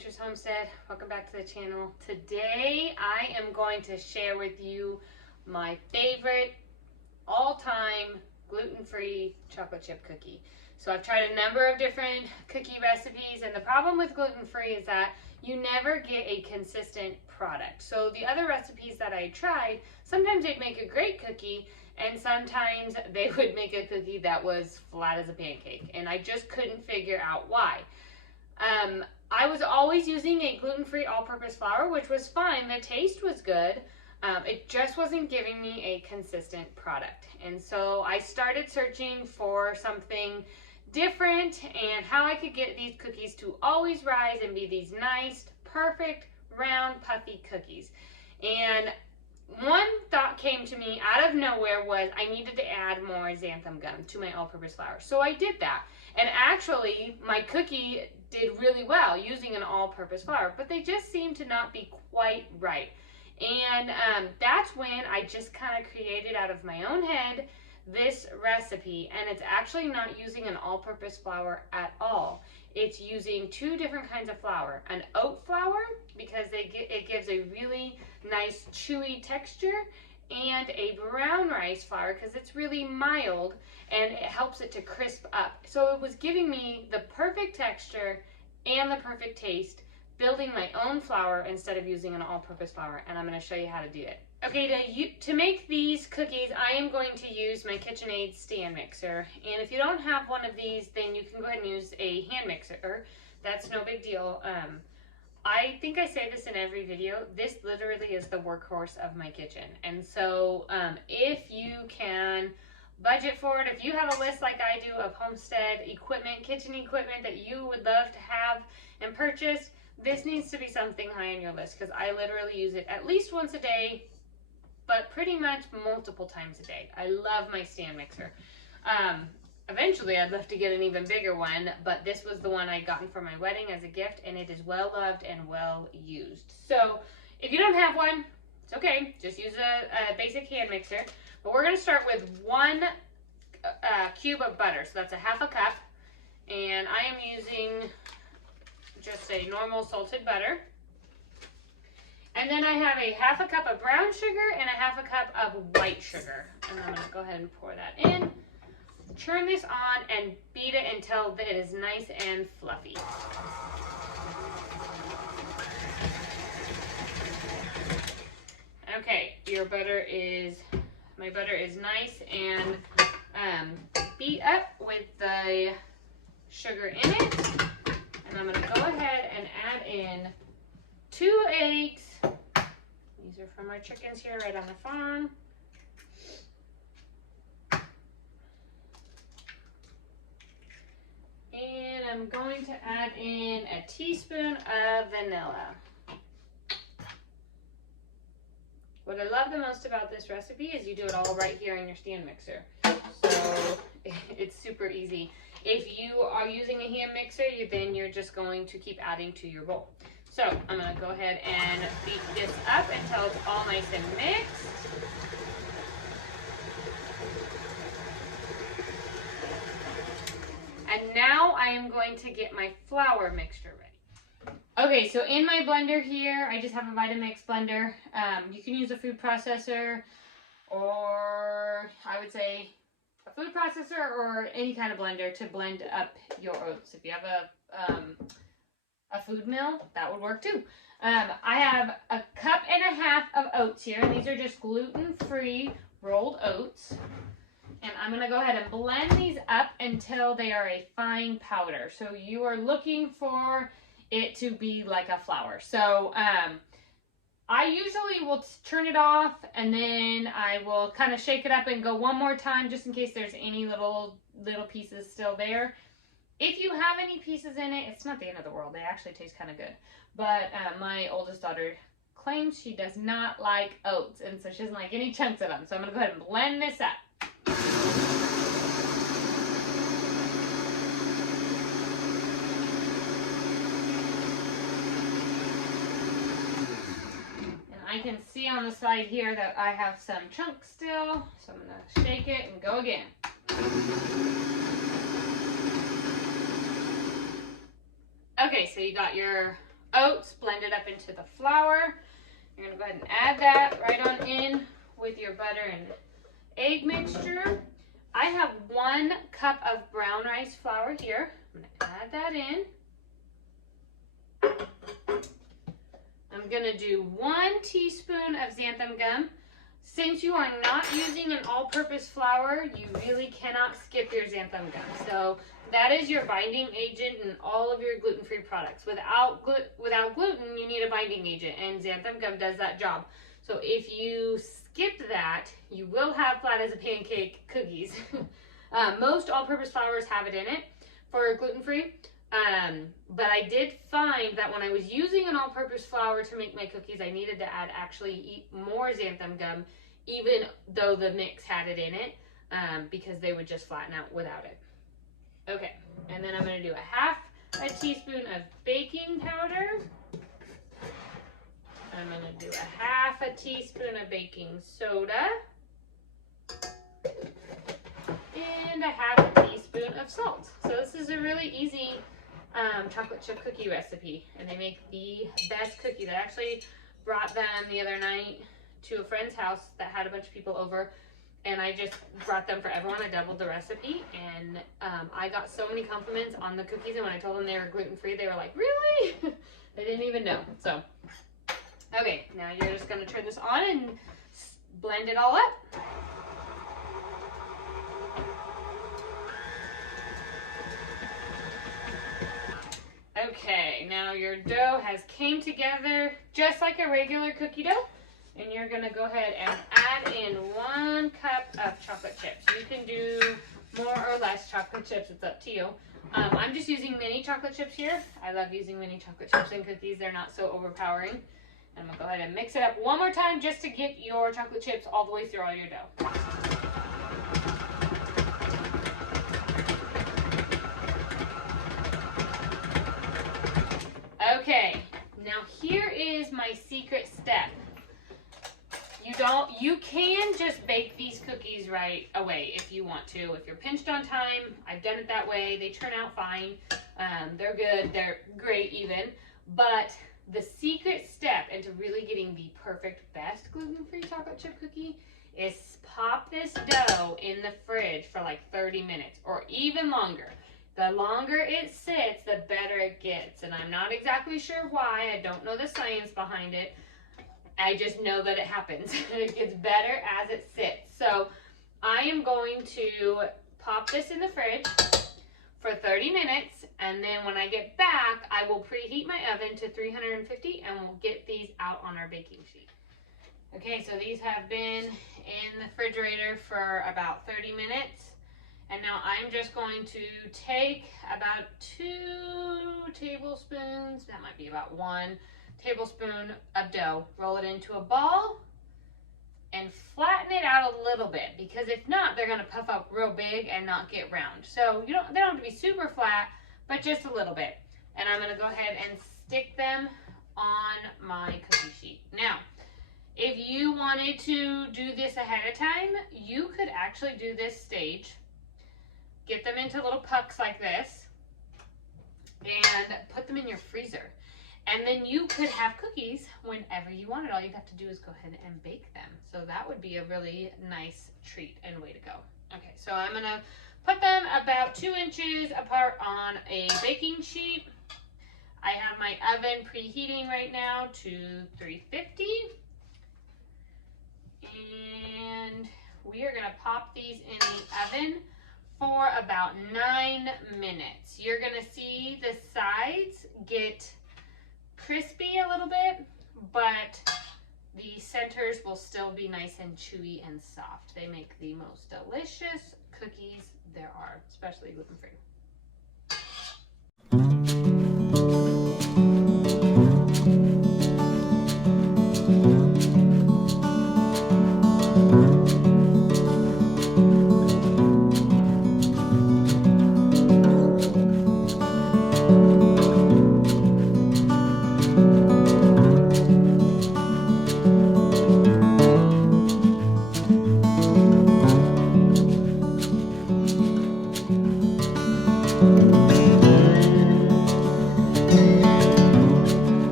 Adventures Homestead. Welcome back to the channel. Today I am going to share with you my favorite all-time gluten-free chocolate chip cookie. So I've tried a number of different cookie recipes, and the problem with gluten-free is that you never get a consistent product. So the other recipes that I tried, sometimes they'd make a great cookie, and sometimes they would make a cookie that was flat as a pancake, and I just couldn't figure out why. I was always using a gluten-free all-purpose flour, which was fine. The taste was good. It just wasn't giving me a consistent product. And so I started searching for something different and how I could get these cookies to always rise and be these nice, perfect, round, puffy cookies. And one thought came to me out of nowhere was I needed to add more xanthan gum to my all-purpose flour. So I did that. And actually, my cookie did really well using an all-purpose flour, but they just seemed to not be quite right. And that's when I just kind of created out of my own head this recipe, and it's actually not using an all-purpose flour at all. It's using two different kinds of flour, an oat flour because it gives a really nice chewy texture, and a brown rice flour because it's really mild and it helps it to crisp up. So it was giving me the perfect texture and the perfect taste, building my own flour instead of using an all-purpose flour, and I'm going to show you how to do it. Okay, to make these cookies, I am going to use my KitchenAid stand mixer, and if you don't have one of these, then you can go ahead and use a hand mixer. That's no big deal. I think I say this in every video, this literally is the workhorse of my kitchen. And so if you can budget for it, if you have a list like I do of Homestead equipment, kitchen equipment that you would love to have and purchase, this needs to be something high on your list because I literally use it at least once a day, but pretty much multiple times a day. I love my stand mixer. Eventually, I'd love to get an even bigger one, but this was the one I'd gotten for my wedding as a gift, and it is well loved and well used. So if you don't have one, it's okay. Just use a basic hand mixer. But we're going to start with one cube of butter. So that's a half a cup, and I am using just a normal salted butter. And then I have a half a cup of brown sugar and a half a cup of white sugar. And I'm going to go ahead and pour that in. Turn this on and beat it until it is nice and fluffy. Okay, my butter is nice and beat up with the sugar in it. And I'm going to go ahead and add in 2 eggs. These are from our chickens here right on the farm. And I'm going to add in a teaspoon of vanilla. What I love the most about this recipe is you do it all right here in your stand mixer. So it's super easy. If you are using a hand mixer, then you're just going to keep adding to your bowl. So I'm going to go ahead and beat this up until it's all nice and mixed. And now I am going to get my flour mixture ready. Okay, so in my blender here, I just have a Vitamix blender. You can use a food processor, or I would say a food processor or any kind of blender to blend up your oats. If you have a food mill, that would work too. I have a cup and a half of oats here, and these are just gluten-free rolled oats. And I'm going to go ahead and blend these up until they are a fine powder. So you are looking for it to be like a flour. So I usually will turn it off, and then I will kind of shake it up and go one more time just in case there's any little pieces still there. If you have any pieces in it, it's not the end of the world. They actually taste kind of good. But my oldest daughter claims she does not like oats, and so she doesn't like any chunks of them. So I'm going to go ahead and blend this up. I can see on the side here that I have some chunks still, so I'm going to shake it and go again. Okay, so you got your oats, blend it up into the flour. You're going to go ahead and add that right on in with your butter and egg mixture. I have 1 cup of brown rice flour here. I'm going to add that in. I'm going to do 1 teaspoon of xanthan gum. Since you are not using an all-purpose flour, you really cannot skip your xanthan gum. So that is your binding agent in all of your gluten-free products. Without gluten, you need a binding agent, and xanthan gum does that job. So if you skip that, you will have flat as a pancake cookies. Most all-purpose flours have it in it for gluten-free. But I did find that when I was using an all-purpose flour to make my cookies, I needed to add actually more xanthan gum, even though the mix had it in it, because they would just flatten out without it. Okay, and then I'm going to do a teaspoon of baking powder. I'm going to do a teaspoon of baking soda. And a teaspoon of salt. So this is a really easy chocolate chip cookie recipe, and they make the best cookies. I actually brought them the other night to a friend's house that had a bunch of people over, and I just brought them for everyone. I doubled the recipe, and I got so many compliments on the cookies, and when I told them they were gluten-free, they were like, really? They didn't even know. So, okay, now you're just going to turn this on and blend it all up. Okay, now your dough has came together just like a regular cookie dough, and you're going to go ahead and add in 1 cup of chocolate chips. You can do more or less chocolate chips, it's up to you. I'm just using mini chocolate chips here. I love using mini chocolate chips in cookies, they're not so overpowering. And I'm going to go ahead and mix it up one more time just to get your chocolate chips all the way through all your dough. Okay, now here is my secret step. You can just bake these cookies right away if you want to. If you're pinched on time, I've done it that way. They turn out fine. They're good. They're great even. But the secret step into really getting the perfect best gluten-free chocolate chip cookie is pop this dough in the fridge for like 30 minutes or even longer. The longer it sits, the better it gets. And I'm not exactly sure why. I don't know the science behind it. I just know that it happens. It gets better as it sits. So I am going to pop this in the fridge for 30 minutes. And then when I get back, I will preheat my oven to 350 and we'll get these out on our baking sheet. Okay, so these have been in the refrigerator for about 30 minutes. And now I'm just going to take about 2 tablespoons, that might be about 1 tablespoon of dough, roll it into a ball, and flatten it out a little bit, because if not, they're gonna puff up real big and not get round. So they don't have to be super flat, but just a little bit. And I'm gonna go ahead and stick them on my cookie sheet. Now, if you wanted to do this ahead of time, you could actually do this stage. Get them into little pucks like this and put them in your freezer. And then you could have cookies whenever you wanted. All you have to do is go ahead and bake them. So that would be a really nice treat and way to go. Okay, so I'm gonna put them about 2 inches apart on a baking sheet. I have my oven preheating right now to 350. And we are gonna pop these in the oven for about 9 minutes. You're gonna see the sides get crispy a little bit, but the centers will still be nice and chewy and soft. They make the most delicious cookies there are, especially gluten-free.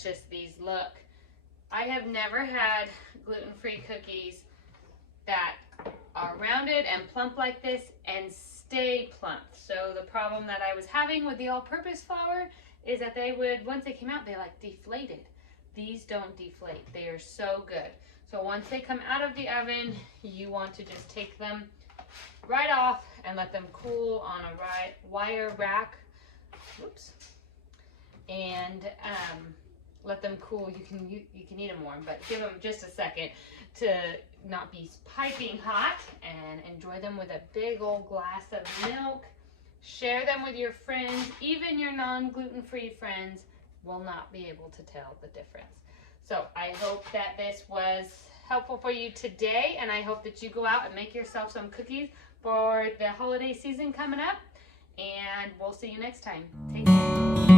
delicious these look. I have never had gluten-free cookies that are rounded and plump like this and stay plump. So the problem that I was having with the all-purpose flour is that they would, once they came out, they like deflated. These don't deflate. They are so good. So once they come out of the oven, you want to just take them right off and let them cool on a wire rack. Whoops. And let them cool. You can eat them warm, but give them just a second to not be piping hot, and enjoy them with a big old glass of milk. Share them with your friends. Even your non-gluten-free friends will not be able to tell the difference. So I hope that this was helpful for you today, and I hope that you go out and make yourself some cookies for the holiday season coming up, and we'll see you next time. Take care.